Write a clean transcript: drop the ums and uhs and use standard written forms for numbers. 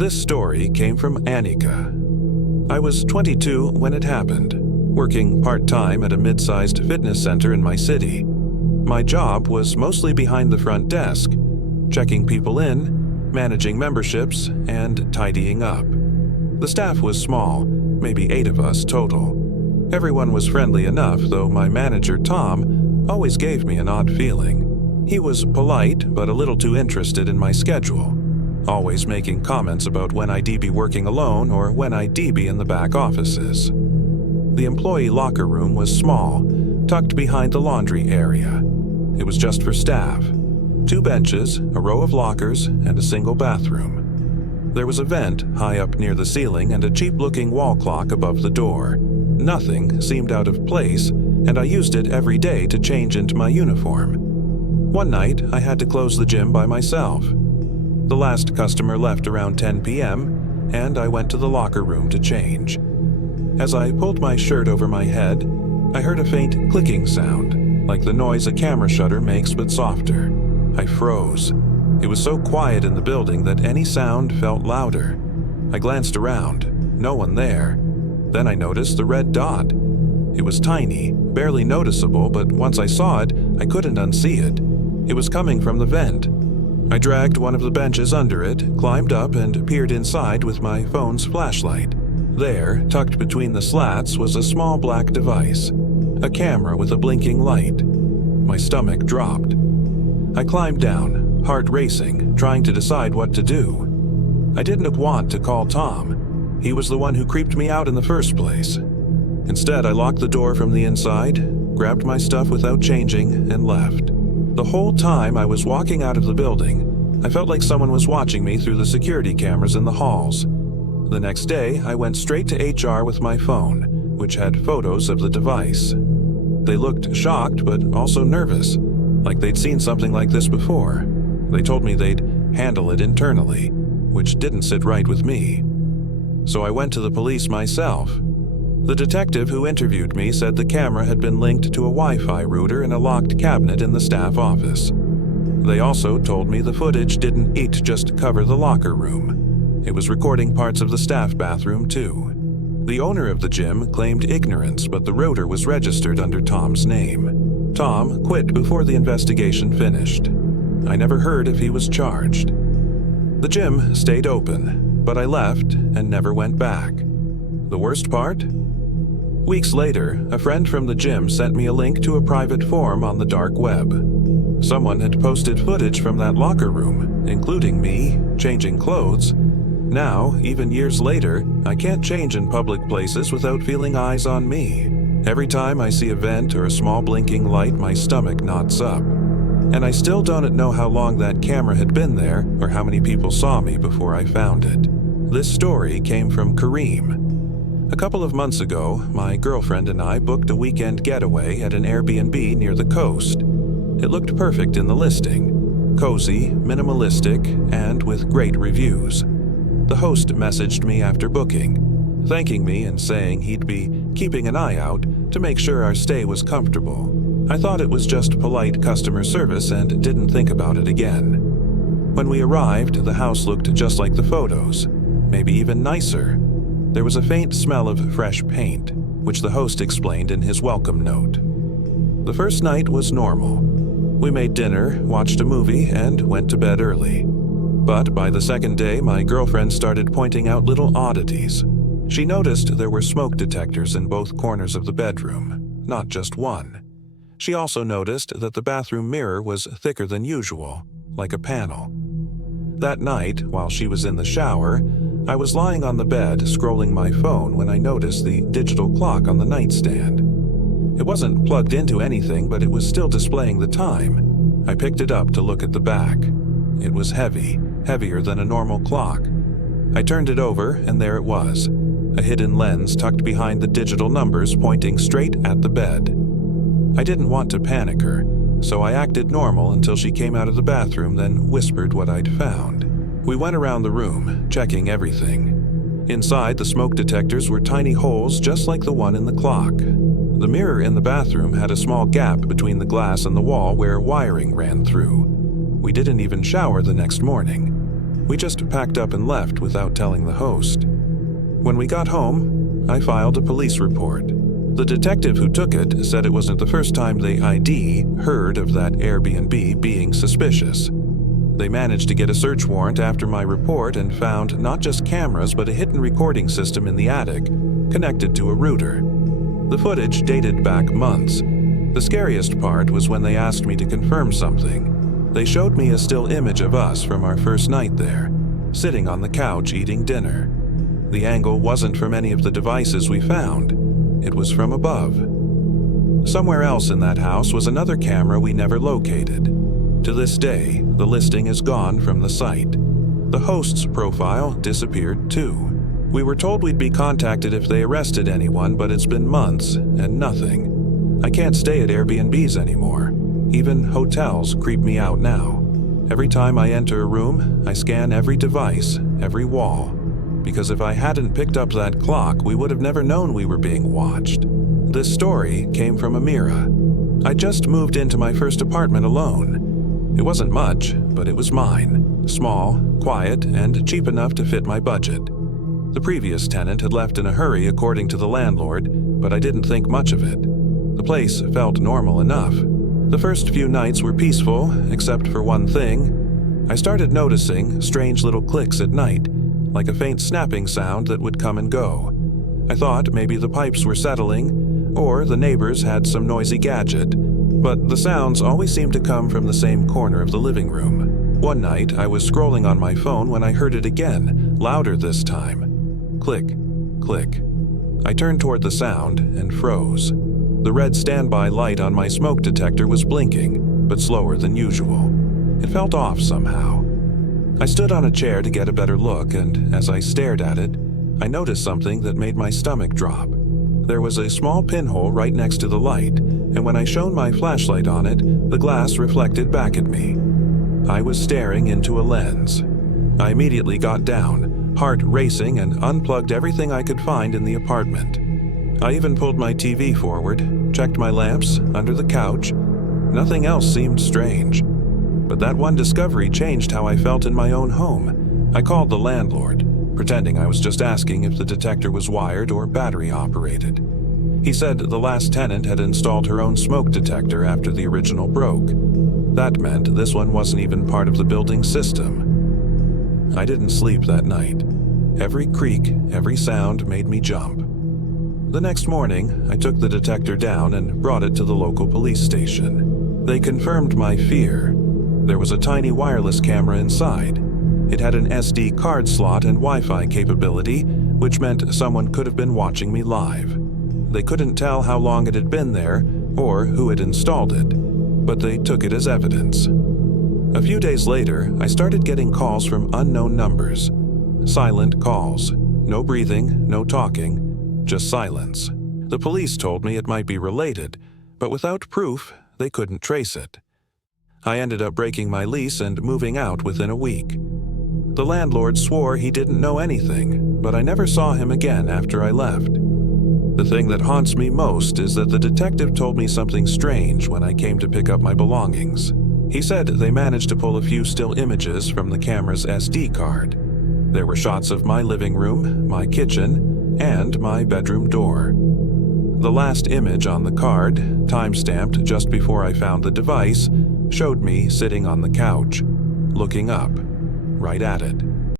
This story came from Annika. I was 22 when it happened, working part-time at a mid-sized fitness center in my city. My job was mostly behind the front desk, checking people in, managing memberships, and tidying up. The staff was small, maybe 8 of us total. Everyone was friendly enough, though my manager, Tom, always gave me an odd feeling. He was polite, but a little too interested in my schedule, always making comments about when I'd be working alone or when I'd be in the back offices. The employee locker room was small, tucked behind the laundry area. It was just for staff. 2 benches, a row of lockers, and a single bathroom. There was a vent high up near the ceiling and a cheap-looking wall clock above the door. Nothing seemed out of place, and I used it every day to change into my uniform. One night, I had to close the gym by myself. The last customer left around 10 p.m., and I went to the locker room to change. As I pulled my shirt over my head, I heard a faint clicking sound, like the noise a camera shutter makes but softer. I froze. It was so quiet in the building that any sound felt louder. I glanced around. No one there. Then I noticed the red dot. It was tiny, barely noticeable, but once I saw it, I couldn't unsee it. It was coming from the vent. I dragged one of the benches under it, climbed up, and peered inside with my phone's flashlight. There, tucked between the slats, was a small black device, a camera with a blinking light. My stomach dropped. I climbed down, heart racing, trying to decide what to do. I didn't want to call Tom. He was the one who creeped me out in the first place. Instead, I locked the door from the inside, grabbed my stuff without changing, and left. The whole time I was walking out of the building, I felt like someone was watching me through the security cameras in the halls. The next day, I went straight to HR with my phone, which had photos of the device. They looked shocked but also nervous, like they'd seen something like this before. They told me they'd handle it internally, which didn't sit right with me. So I went to the police myself. The detective who interviewed me said the camera had been linked to a Wi-Fi router in a locked cabinet in the staff office. They also told me the footage didn't just cover the locker room. It was recording parts of the staff bathroom too. The owner of the gym claimed ignorance, but the router was registered under Tom's name. Tom quit before the investigation finished. I never heard if he was charged. The gym stayed open, but I left and never went back. The worst part? Weeks later, a friend from the gym sent me a link to a private forum on the dark web. Someone had posted footage from that locker room, including me changing clothes. Now, even years later, I can't change in public places without feeling eyes on me. Every time I see a vent or a small blinking light, my stomach knots up. And I still don't know how long that camera had been there or how many people saw me before I found it. This story came from Kareem. A couple of months ago, my girlfriend and I booked a weekend getaway at an Airbnb near the coast. It looked perfect in the listing. Cozy, minimalistic, and with great reviews. The host messaged me after booking, thanking me and saying he'd be keeping an eye out to make sure our stay was comfortable. I thought it was just polite customer service and didn't think about it again. When we arrived, the house looked just like the photos, maybe even nicer. There was a faint smell of fresh paint, which the host explained in his welcome note. The first night was normal. We made dinner, watched a movie, and went to bed early. But by the second day, my girlfriend started pointing out little oddities. She noticed there were smoke detectors in both corners of the bedroom, not just one. She also noticed that the bathroom mirror was thicker than usual, like a panel. That night, while she was in the shower, I was lying on the bed scrolling my phone when I noticed the digital clock on the nightstand. It wasn't plugged into anything, but it was still displaying the time. I picked it up to look at the back. It was heavy, heavier than a normal clock. I turned it over, and there it was, a hidden lens tucked behind the digital numbers pointing straight at the bed. I didn't want to panic her, so I acted normal until she came out of the bathroom, then whispered what I'd found. We went around the room, checking everything. Inside, the smoke detectors were tiny holes just like the one in the clock. The mirror in the bathroom had a small gap between the glass and the wall where wiring ran through. We didn't even shower the next morning. We just packed up and left without telling the host. When we got home, I filed a police report. The detective who took it said it wasn't the first time the ID heard of that Airbnb being suspicious. They managed to get a search warrant after my report and found not just cameras but a hidden recording system in the attic connected to a router. The footage dated back months. The scariest part was when they asked me to confirm something. They showed me a still image of us from our first night there, sitting on the couch eating dinner. The angle wasn't from any of the devices we found. It was from above. Somewhere else in that house was another camera we never located. To this day, the listing is gone from the site. The host's profile disappeared too. We were told we'd be contacted if they arrested anyone, but it's been months and nothing. I can't stay at Airbnbs anymore. Even hotels creep me out now. Every time I enter a room, I scan every device, every wall. Because if I hadn't picked up that clock, we would have never known we were being watched. This story came from Amira. I just moved into my first apartment alone. It wasn't much, but it was mine. Small, quiet, and cheap enough to fit my budget. The previous tenant had left in a hurry according to the landlord, but I didn't think much of it. The place felt normal enough. The first few nights were peaceful, except for one thing. I started noticing strange little clicks at night, like a faint snapping sound that would come and go. I thought maybe the pipes were settling, or the neighbors had some noisy gadget, but the sounds always seemed to come from the same corner of the living room. One night, I was scrolling on my phone when I heard it again, louder this time. Click, click. I turned toward the sound and froze. The red standby light on my smoke detector was blinking, but slower than usual. It felt off somehow. I stood on a chair to get a better look, and as I stared at it, I noticed something that made my stomach drop. There was a small pinhole right next to the light, and when I shone my flashlight on it, the glass reflected back at me. I was staring into a lens. I immediately got down, heart racing, and unplugged everything I could find in the apartment. I even pulled my TV forward, checked my lamps, under the couch. Nothing else seemed strange. But that one discovery changed how I felt in my own home. I called the landlord, pretending I was just asking if the detector was wired or battery operated. He said the last tenant had installed her own smoke detector after the original broke. That meant this one wasn't even part of the building system. I didn't sleep that night. Every creak, every sound made me jump. The next morning, I took the detector down and brought it to the local police station. They confirmed my fear. There was a tiny wireless camera inside. It had an SD card slot and Wi-Fi capability, which meant someone could have been watching me live. They couldn't tell how long it had been there or who had installed it, but they took it as evidence. A few days later, I started getting calls from unknown numbers. Silent calls. No breathing, no talking, just silence. The police told me it might be related, but without proof, they couldn't trace it. I ended up breaking my lease and moving out within a week. The landlord swore he didn't know anything, but I never saw him again after I left. The thing that haunts me most is that the detective told me something strange when I came to pick up my belongings. He said they managed to pull a few still images from the camera's SD card. There were shots of my living room, my kitchen, and my bedroom door. The last image on the card, time-stamped just before I found the device, showed me sitting on the couch, looking up, right at it.